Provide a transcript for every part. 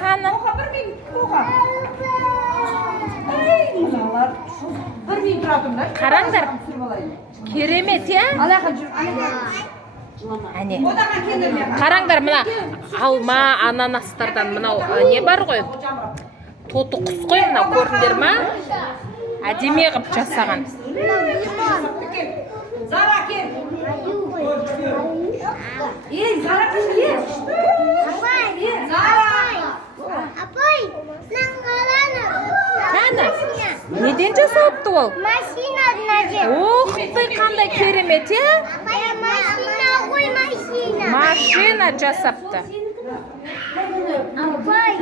Қаны. Қараңдар. Керемет, я? Әне. Қараңдар, мына алма, ананастардан мынау не бар ғой? Тоты құс қой, мына көрдіңдер ма? Әдемі қып жасаған. Зара кел. Зара кел. Апай, Қаны? Неден жасалыпты ол? машина. Ох, қандай керемет, е? Машина ғой, машина. Машина жасапты. Апай,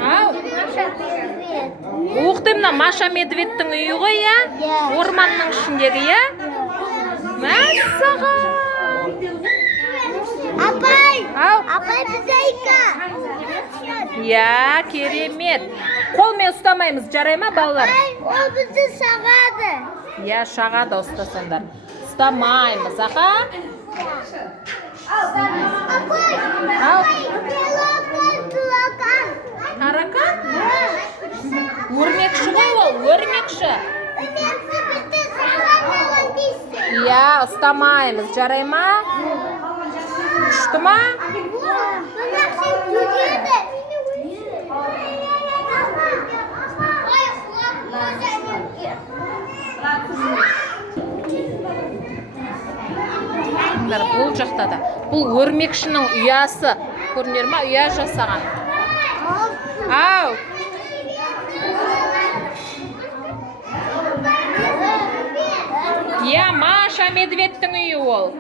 Уқты мына Маша Медведтің үйі ғой, я? Орманның ішіндегі, я? Мәссаған! апай бізайка. Я, керемет. Қолмен ұстамаймыз, жарай ма, балалар? Ол бізді шағады. Я, шағады ұстасандар. Ұстамаймыз, аға? Апай, Таракан? Өрмекші ғой ол, өрмекші. Я, ұстамаймыз, жарай ма? Күшті ма? Бұл жақта да. Бұл өрмекшінің ұясы. Көрінер ма? Ұя жасаған. Ау! Я, Маша Медведтің үйі ол.